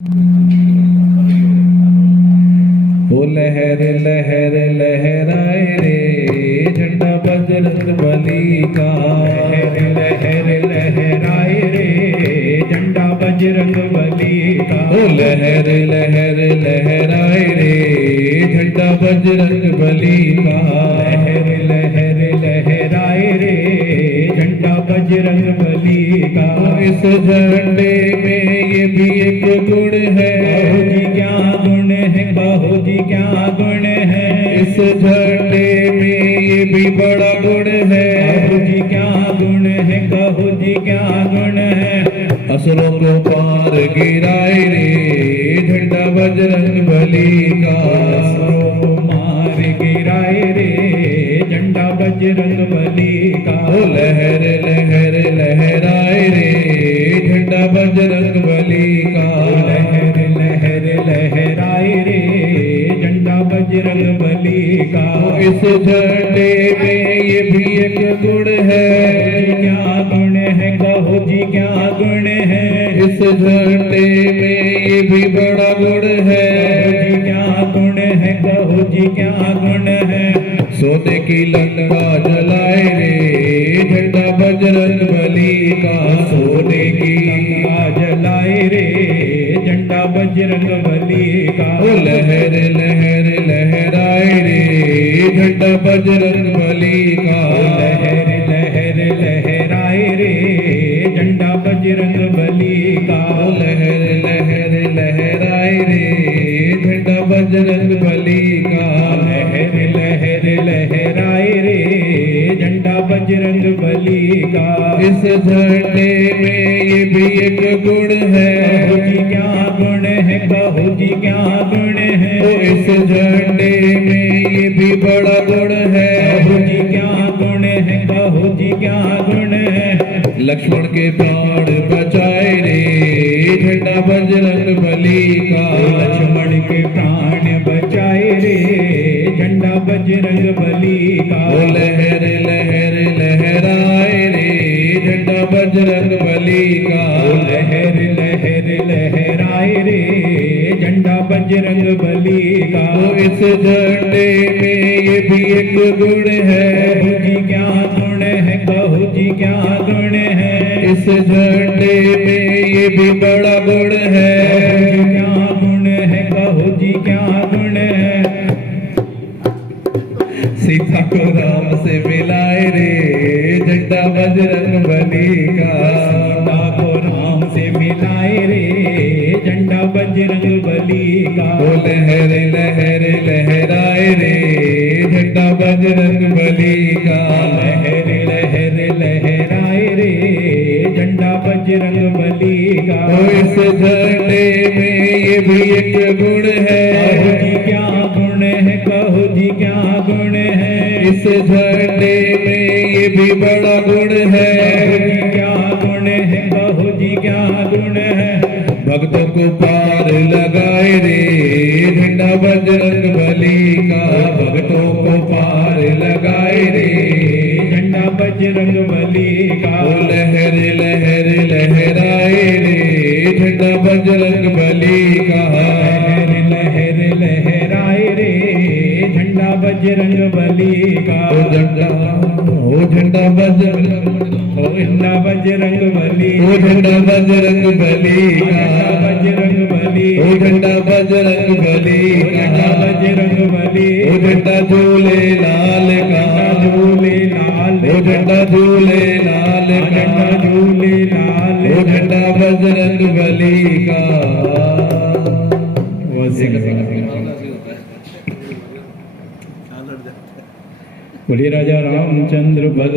वो लहर लहर लहराए रे झंडा बजरंग बली का। लहर लहर लहराए रे झंडा बजरंग बली का। वो लहर लहर लहराए रे झंडा बजरंग बली का। लहर लहर लहराए रे झंडा बजरंग बली का। इस झंडे में ये भी एक गुण है, बाहु जी क्या गुण है, बाहु जी क्या गुण है। इस झंडे में ये भी बड़ा गुण है। बाहु जी क्या गुण है, बाहु जी क्या गुण है। असुरों को पार गिराए रे झंडा बजरंग बली का। असुरों को मार गिराए रे झंडा बजरंग बली का। ओ लहर लहर लहराए रे झंडा बजरंग बली का। लहर लहर लहराए रे झंडा बजरंग बली का। इस झंडे में ये भी एक गुण है, क्या गुण है, कहो जी क्या गुण है। इस झंडे में ये भी बड़ा गुण है। कहो जी क्या गुण है, कहो जी क्या गुण है। सोने की लंका जलाए रे झंडा बजरंग बली का। सोने की लंका जलाए रे झंडा बजरंग बली का। ओ लहर लहर लहराए रे झंडा बजरंग बली का। लहर लहर लहराए रे झंडा बजरंग बली का। लहर लहर लहराए रे झंडा बजरंग बली का। लहर लहर लहराए रे झंडा बजरंग बली का। इस झंडे में ये भी एक गुण है, कहो जी क्या गुण है, कहो जी क्या गुण है। ओ इस झंडे में ये भी बड़ा गुण है। कहो जी क्या गुण है, कहो जी क्या गुण है। लक्ष्मण के प्राण बचाए रे झंडा बजरंग बली का। लक्ष्मण के प्राण बचाए रे झंडा बजरंग बली का। ओ लहर लहर लहराए रे झंडा बजरंग बली का। लहर लहर लहराए रे झंडा बजरंग बली का। तो इस झंडे में ये भी एक गुण है, कहो जी क्या गुण है, कहो जी क्या गुण है। इस झंडे में ये भी बड़ा गुण है। कहो जी क्या गुण है, कहो जी क्या गुण है। सीता को राम से मिलाए रे झंडा बजरंग बली का। सीता को राम से मिलाए रे झंडा बजरंग बली का। ओ लहर लहर लहराए रे झंडा बजरंग बली का। लहर लहर लहराए रे झंडा बजरंग बली का। तो इस झंडे में ये भी एक गुण है, कहो जी क्या गुण है, कहो जी क्या गुण है। इस झंडे में ये भी बड़ा गुण है। कहो जी क्या गुण है, कहो जी क्या गुण है। भक्तों को पार लगाए रे झंडा बजरंग बली का। भक्तों को पार लगाए रे झंडा बजरंग बली का। ओ लहर लहर लहराए रे झंडा बजरंग बली का। लहर लहर लहराए रे झंडा बजरंग बली का। ओ झंडा बजरंग ओ झंडा बजरंग बली। ओ झंडा बजरंग बली का। बजरंग बली। ओ झंडा बजरंग बली झंडा का। बजरंग बली। ओ झंडा झूले लाल का। झूले लाल। ओ झंडा झूले लाल झंडा का। झूले लाल। ओ झंडा बजरंग बली का। बोलिए राजा रामचंद्र भगवान।